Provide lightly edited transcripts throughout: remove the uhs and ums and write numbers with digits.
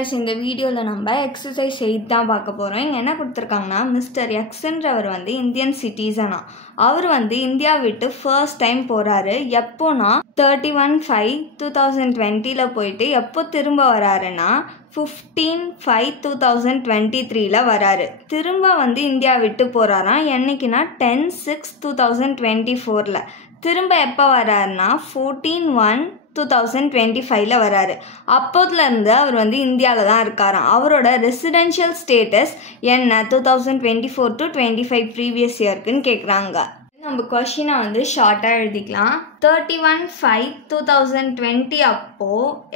guys, இந்த வீடியோல நம்ம எக்ஸசைஸ் 8 தான் பார்க்க போறோம். இங்க என்ன கொடுத்திருக்காங்கன்னா மிஸ்டர் எக்ஸ்ன்றவர் வந்து இந்தியன் சிட்டிசனா. அவர் வந்து இந்தியா விட்டு ஃபர்ஸ்ட் டைம் போறாரு. எப்போனா 31/5/2020ல போயிட்டு எப்போ திரும்ப வராருன்னா 15/5/2023ல வராரு. திரும்ப வந்து இந்தியா விட்டு போறாராம். என்னைக்குன்னா 10/6/2024ல. திரும்ப எப்போ வராருன்னா 14/1/2025ல வராரு. அப்போதுலேருந்து அவர் வந்து இந்தியாவில் தான் இருக்காராம். அவரோட ரெசிடென்ஷியல் ஸ்டேட்டஸ் என்ன 2024 to 25 ப்ரீவியஸ் இயர்க்குன்னு கேட்குறாங்க. நம்ம கொஷினை வந்து ஷார்ட்டாக எழுதிக்கலாம். 31/5/2020 அப்போ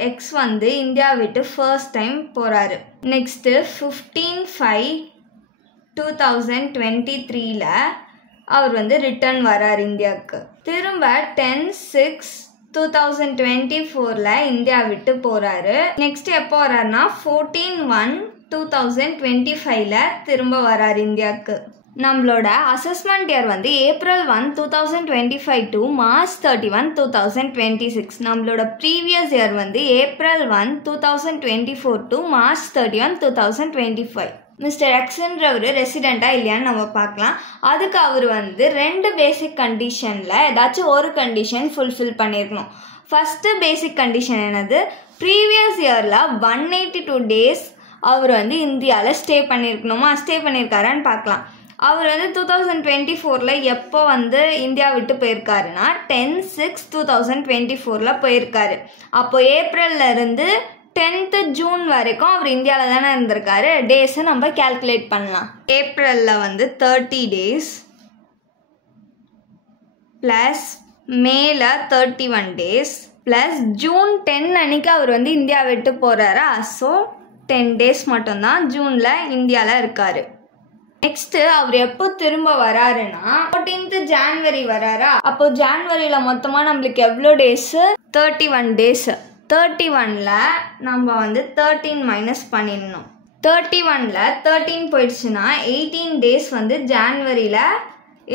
எக்ஸ் வந்து இந்தியா விட்டு ஃபர்ஸ்ட் டைம் போகிறாரு. நெக்ஸ்ட்டு 15/5/2023ல அவர் வந்து ரிட்டர்ன் வரார் இந்தியாவுக்கு. திரும்ப 10/6/2024ல இந்தியா விட்டு போறாரு. நெக்ஸ்ட் எப்போ வராருன்னா 14/1/2025ல திரும்ப வராரு இந்தியாவுக்கு. நம்மளோட அசஸ்மெண்ட் இயர் வந்து April 1, 2025 to March 31, 2026. நம்மளோட ப்ரீவியஸ் இயர் வந்து April 1, 2024 to March 31, 2025. மிஸ்டர் எக்ஸ்ன்றவர் ரெசிடெண்ட்டாக இல்லையான்னு நம்ம பார்க்கலாம். அதுக்கு அவர் வந்து 2 பேசிக் கண்டிஷனில் ஏதாச்சும் ஒரு கண்டிஷன் ஃபுல்ஃபில் பண்ணியிருக்கணும். ஃபஸ்ட்டு பேசிக் கண்டிஷன் என்னது, ப்ரீவியஸ் இயரில் 182 டேஸ் அவர் வந்து இந்தியாவில் ஸ்டே பண்ணியிருக்காரான்னு பார்க்கலாம். அவர் வந்து 2024ல் எப்போ வந்து இந்தியா விட்டு போயிருக்காருன்னா 10/6/2024ல போயிருக்காரு. அப்போ ஏப்ரல்ல இருந்து 10th ஜூன் வரைக்கும் அவர் இந்தியாவில் தானே இருந்திருக்காரு. டேஸை நம்ம கேல்குலேட் பண்ணலாம். ஏப்ரலில் வந்து 30 டேஸ் ப்ளஸ் மேல 31 டேஸ் ப்ளஸ் ஜூன் 10 அன்னைக்கு அவர் வந்து இந்தியா விட்டு போகிறாரா. ஸோ 10 டேஸ் மட்டும்தான் ஜூனில் இந்தியாவில் இருக்கார். நெக்ஸ்ட்டு அவர் எப்போ திரும்ப வராருன்னா 14th ஜான்வரி வராரா. அப்போ ஜான்வரியில் மொத்தமாக நம்மளுக்கு எவ்வளோ டேஸு, 31 டேஸு. 31ல் நம்ம வந்து 13 மைனஸ் பண்ணிடணும். 31ல் 13 போயிடுச்சுன்னா 18 டேஸ் வந்து ஜான்வரியில்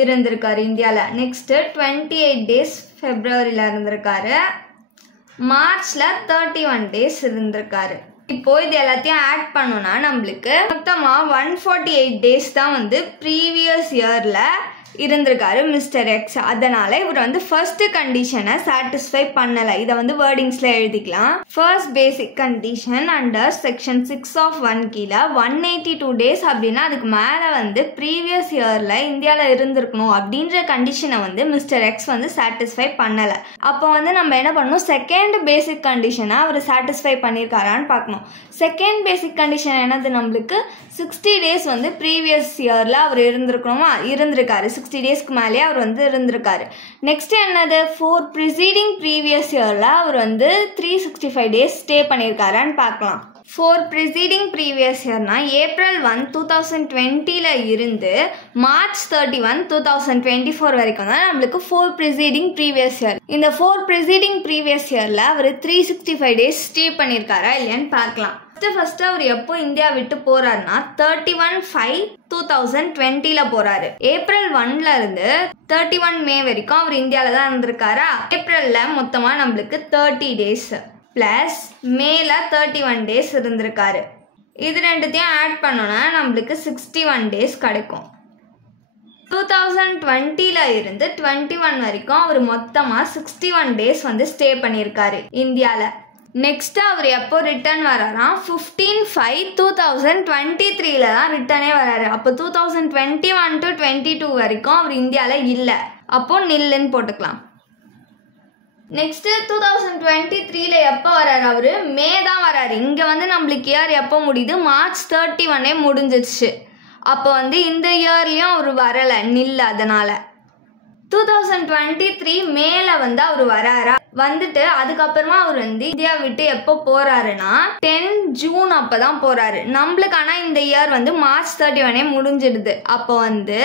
இருந்திருக்காரு இந்தியாவில். நெக்ஸ்ட்டு 28 டேஸ் ஃபெப்ரவரியில் இருந்திருக்காரு. மார்ச்சில் 31 டேஸ் இருந்திருக்காரு. இப்போ இது எல்லாத்தையும் ஆட் பண்ணோன்னா நம்மளுக்கு மொத்தமாக 148 டேஸ் தான் வந்து ப்ரீவியஸ் இயரில் இருந்திருக்காரு மிஸ்டர் எக்ஸ். அதனால இவர் வந்து ஃபர்ஸ்ட் கண்டிஷனை சாட்டிஸ்ஃபை பண்ணலை. இதை வந்து வேர்டிங்ஸில் எழுதிக்கலாம். First basic condition under section 6 of 1 கீழே 182 டேஸ் அப்படின்னா அதுக்கு மேலே வந்து ப்ரீவியஸ் இயரில் இந்தியாவில் இருந்திருக்கணும் அப்படின்ற கண்டிஷனை வந்து மிஸ்டர் எக்ஸ் வந்து சாட்டிஸ்ஃபை பண்ணலை. அப்போ வந்து நம்ம என்ன பண்ணணும், செகண்ட் பேசிக் கண்டிஷனை அவர் சாட்டிஸ்ஃபை பண்ணியிருக்காரான்னு பார்க்கணும். செகண்ட் பேசிக் கண்டிஷன் என்னது, நம்மளுக்கு 60 டேஸ் வந்து ப்ரீவியஸ் இயரில் அவர் இருந்திருக்காரு. 60 டேஸ்க்கு மேலே அவர் வந்து இருந்திருக்காரு. நெக்ஸ்ட் என்னது, 4 ப்ரிசீடிங் ப்ரீவியஸ் இயரில் அவர் வந்து 365 டேஸ் ஸ்டே பண்ணியிருக்காரான்னு பார்க்கலாம். 4 ப்ரிசீடிங் ப்ரீவியஸ் இயர்னா April 1, 2020ல இருந்து March 31, 2024 வரைக்கும் தான் நம்மளுக்கு 4 ப்ரிசீடிங் ப்ரீவியஸ் இயர். இந்த 4 ப்ரிசீடிங் ப்ரீவியஸ் இயரில் அவர் 365 டேஸ் ஸ்டே பண்ணியிருக்காரா இல்லையான்னு பார்க்கலாம். ஃபர்ஸ்ட் அவர் எப்போ இந்தியா விட்டு போறாருன்னா 31/5/2020ல போறாரு. April 1ல இருந்து 31 மே வரைக்கும் அவர் இந்தியாவில் தான் இருந்திருக்காரா. ஏப்ரலில் மொத்தமாக நம்மளுக்கு 30 டேஸ் ப்ளஸ் மேல 31 டேஸ் இருந்திருக்காரு. இது ரெண்டுத்தையும் ஆட் பண்ணோன்னா நம்மளுக்கு 61 டேஸ் கிடைக்கும். 2020ல இருந்து 21 வரைக்கும் அவர் மொத்தமாக 61 டேஸ் வந்து ஸ்டே பண்ணியிருக்காரு இந்தியாவில். நெக்ஸ்ட் அவர் எப்போ ரிட்டர்ன் வராராம் 15/5/2023ல தான் ரிட்டர்னே வராரு. அப்போ 2021 to 22 வரைக்கும் அவர் இந்தியாவில் இல்லை. அப்போ நில்லுன்னு போட்டுக்கலாம். நெக்ஸ்ட் 2023ல எப்போ வராரு, அவரு மே தான் வராரு. இங்கே வந்து நம்மளுக்கு இயர் எப்போ முடியுது, March 31 முடிஞ்சிச்சு. அப்போ வந்து இந்த இயர்லேயும் அவர் வரலை, நில்ல. அதனால 2023 மேல வந்து அவர் வராரா. வந்துட்டு அதுக்கப்புறமா அவர் வந்து இந்தியா விட்டு எப்போ போறாருன்னா 10 ஜூன் அப்பதான் போறாரு. நம்மளுக்கு ஆனால் இந்த இயர் வந்து March 31 முடிஞ்சிடுது. அப்போ வந்து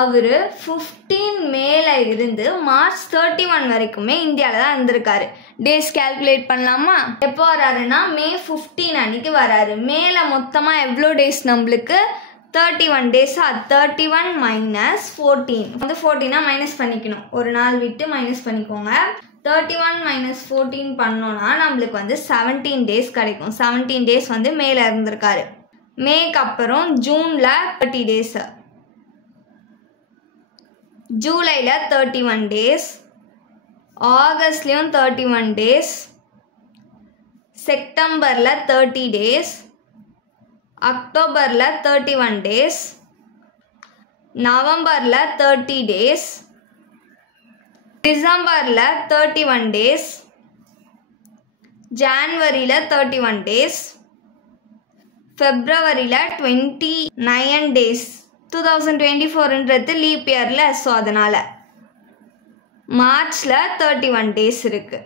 அவர் 15 மேல இருந்து March 31 வரைக்குமே இந்தியாவில் தான் இருந்திருக்காரு. டேஸ் கேல்குலேட் பண்ணலாமா. எப்போ வராருன்னா May 15 அன்னைக்கு வராரு. மேல மொத்தமாக எவ்வளோ டேஸ் நம்மளுக்கு 31 டேஸா. 31 - 14 வந்து 14 மைனஸ் பண்ணிக்கணும். ஒரு நாள் விட்டு மைனஸ் பண்ணிக்கோங்க. 31 minus 14 பண்ணோன்னா நம்மளுக்கு வந்து 17 டேஸ் கிடைக்கும். 17 டேஸ் வந்து மேலே இருந்திருக்காரு. மேக்கு அப்புறம் ஜூனில் 30 டேஸு, ஜூலையில் 31 டேஸ், ஆகஸ்ட்லேயும் 31 டேஸ், செப்டம்பரில் 30 டேஸ், அக்டோபரில் 31 டேஸ், நவம்பரில் 30 டேஸ், டிசம்பரில் 31 டேஸ், ஜான்வரியில் 31 டேஸ், ஃபெப்ரவரியில் 29 டேஸ். 2024ன்றது லீப் இயரில், ஸோ அதனால் மார்ச்சில் 31 டேஸ் இருக்குது.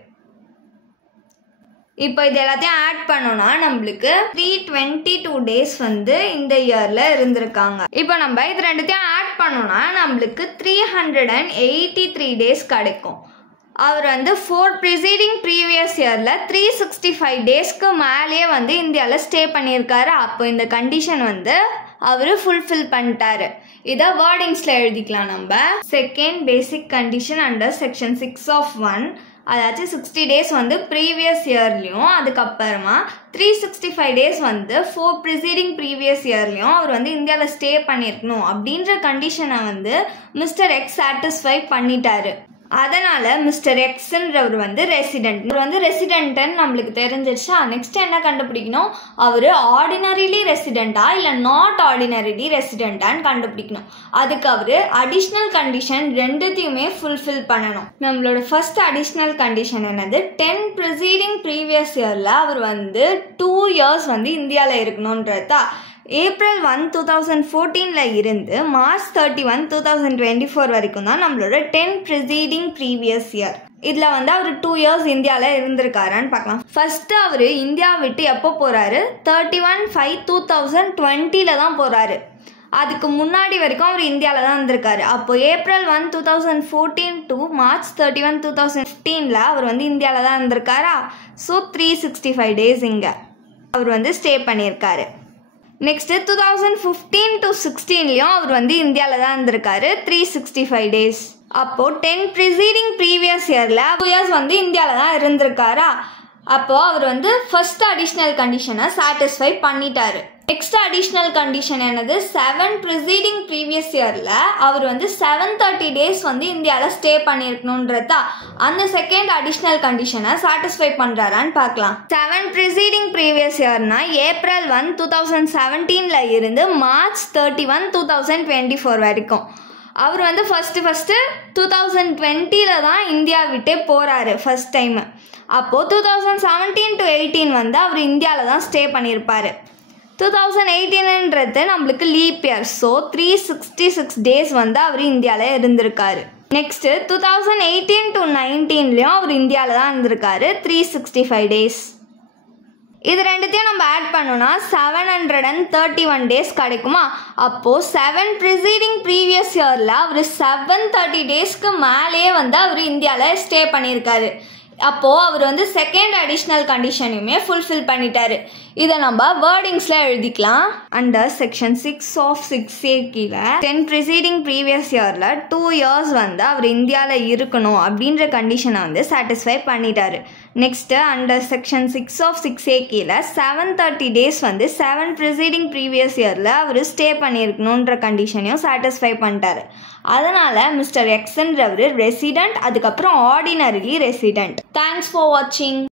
இப்போ இது எல்லாத்தையும் ஆட் பண்ணோன்னா நம்மளுக்கு 322 டேஸ் வந்து இந்த இயரில் இருந்திருக்காங்க. இப்போ நம்ம இது ரெண்டுத்தையும் ஆட் பண்ணோன்னா நம்மளுக்கு 383 டேஸ் கிடைக்கும். அவர் வந்து 4 ப்ரிசீடிங் ப்ரீவியஸ் இயரில் 365 டேஸ்க்கு மேலேயே வந்து இந்தியாவில் ஸ்டே பண்ணியிருக்காரு. அப்போ இந்த கண்டிஷன் வந்து அவர் ஃபுல்ஃபில் பண்ணிட்டாரு. இதை வேர்டிங்ஸில் எழுதிக்கலாம் நம்ம. Second basic condition under section 6 of 1, அதாச்சும் 60 டேஸ் வந்து ப்ரீவியஸ் இயர்லேயும் அதுக்கப்புறமா 365 டேஸ் வந்து 4 ப்ரிசீடிங் ப்ரீவியஸ் இயர்லேயும் அவர் வந்து இந்தியாவில் ஸ்டே பண்ணியிருக்கணும் அப்படின்ற கண்டிஷனை வந்து மிஸ்டர் எக்ஸ் சாட்டிஸ்ஃபை பண்ணிட்டாரு. அதனால் மிஸ்டர் எக்ஸ்ன்றவர் வந்து ரெசிடென்ட். இவர் வந்து ரெசிடென்ட்னு நம்மளுக்கு தெரிஞ்சிருச்சா. நெக்ஸ்ட் என்ன கண்டுபிடிக்கணும், அவர் ஆர்டினரிலி ரெசிடெண்ட்டா இல்லை நாட் ஆர்டினரிலி ரெசிடெண்ட்டான்னு கண்டுபிடிக்கணும். அதுக்கு அவர் அடிஷ்னல் கண்டிஷன் ரெண்டுத்தையுமே ஃபுல்ஃபில் பண்ணணும். நம்மளோட ஃபர்ஸ்ட் அடிஷ்னல் கண்டிஷன் என்னது, 10 ப்ரிசீடிங் ப்ரீவியஸ் இயரில் அவர் வந்து 2 இயர்ஸ் வந்து இந்தியாவில் இருக்கணுன்றதா. ஏப்ரல் 1, 2014 இருந்து மார்ச் 31, 2024 வரைக்கும் தான் நம்மளோட 10 ப்ரிசீடிங் ப்ரீவியஸ் இயர். இதில் வந்து அவர் 2 இயர்ஸ் இந்தியாவில் இருந்திருக்காரான்னு பார்க்கலாம். ஃபர்ஸ்ட்டு அவர் இந்தியா விட்டு எப்போ போகிறாரு, 31/5/2020 தான் போகிறாரு. அதுக்கு முன்னாடி வரைக்கும் அவர் இந்தியாவில் தான் இருந்திருக்காரு. அப்போ ஏப்ரல் 1, 2014 டு மார்ச் 31, 2015 அவர் வந்து இந்தியாவில் தான் இருந்திருக்காரா. ஸோ 365 டேஸ் இங்கே அவர் வந்து ஸ்டே பண்ணியிருக்காரு. நெக்ஸ்ட்டு 2015 to 16 அவர் வந்து இந்தியாவில் தான் இருந்திருக்காரு, 365 டேஸ். அப்போது 10 ப்ரிசீடிங் ப்ரீவியஸ் இயரில் 2 இயர்ஸ் வந்து இந்தியாவில் தான் இருந்திருக்காரா. அப்போது அவர் வந்து ஃபர்ஸ்ட் அடிஷ்னல் கண்டிஷனை சாட்டிஸ்ஃபை பண்ணிட்டாரு. நெக்ஸ்ட் அடிஷ்னல் கண்டிஷன் என்னது, 7 ப்ரிசீடிங் ப்ரீவியஸ் இயரில் அவர் வந்து 730 டேஸ் வந்து இந்தியாவில் ஸ்டே பண்ணியிருக்கணுன்றதா. அந்த செகண்ட் அடிஷ்னல் கண்டிஷனை சாட்டிஸ்ஃபை பண்ணுறாரான்னு பார்க்கலாம். 7 ப்ரிசீடிங் ப்ரீவியஸ் இயர்னா ஏப்ரல் 1, 2017 இருந்து மார்ச் 31, 2024 வரைக்கும். அவர் வந்து ஃபஸ்ட்டு 2020 தான் இந்தியா விட்டே போகிறாரு ஃபர்ஸ்ட் டைமு. அப்போது 2017 to 18 வந்து அவர் இந்தியாவில் தான் ஸ்டே பண்ணியிருப்பார். 2018ன்றது நம்மளுக்கு லீப் இயர், ஸோ 366 டேஸ் வந்து அவர் இந்தியாவில் இருந்திருக்காரு. நெக்ஸ்ட்டு 2018 to 19 அவர் இந்தியாவில் தான் இருந்திருக்காரு, 365 டேஸ். இது ரெண்டுத்தையும் நம்ம ஆட் பண்ணோன்னா 731 டேஸ் கிடைக்குமா. அப்போது 7 ப்ரிசீடிங் ப்ரீவியஸ் இயரில் அவர் 730 டேஸ்க்கு மேலேயே வந்து அவர் இந்தியாவில் ஸ்டே பண்ணியிருக்காரு. அப்போது அவர் வந்து செகண்ட் அடிஷ்னல் கண்டிஷனையுமே ஃபுல்ஃபில் பண்ணிட்டாரு. இதை நம்ம வேர்டிங்ஸில் எழுதிக்கலாம். அண்டர் செக்ஷன் 6 of 6A கீழே 10 ப்ரிசீடிங் ப்ரீவியஸ் இயரில் 2 இயர்ஸ் வந்து அவர் இந்தியாவில் இருக்கணும் அப்படின்ற கண்டிஷனை வந்து சாட்டிஸ்ஃபை பண்ணிட்டாரு. Next under section 6 of 6A கீழே 730 டேஸ் வந்து 7 ப்ரிசீடிங் ப்ரீவியஸ் இயரில் அவர் ஸ்டே பண்ணியிருக்கணுன்ற கண்டிஷனையும் சாட்டிஸ்ஃபை பண்ணிட்டாரு. அதனால் மிஸ்டர் எக்ஸ்ன்றவர் ரெசிடெண்ட், அதுக்கப்புறம் ஆர்டினரிலி ரெசிடெண்ட். தேங்க்ஸ் ஃபார் வாட்சிங்.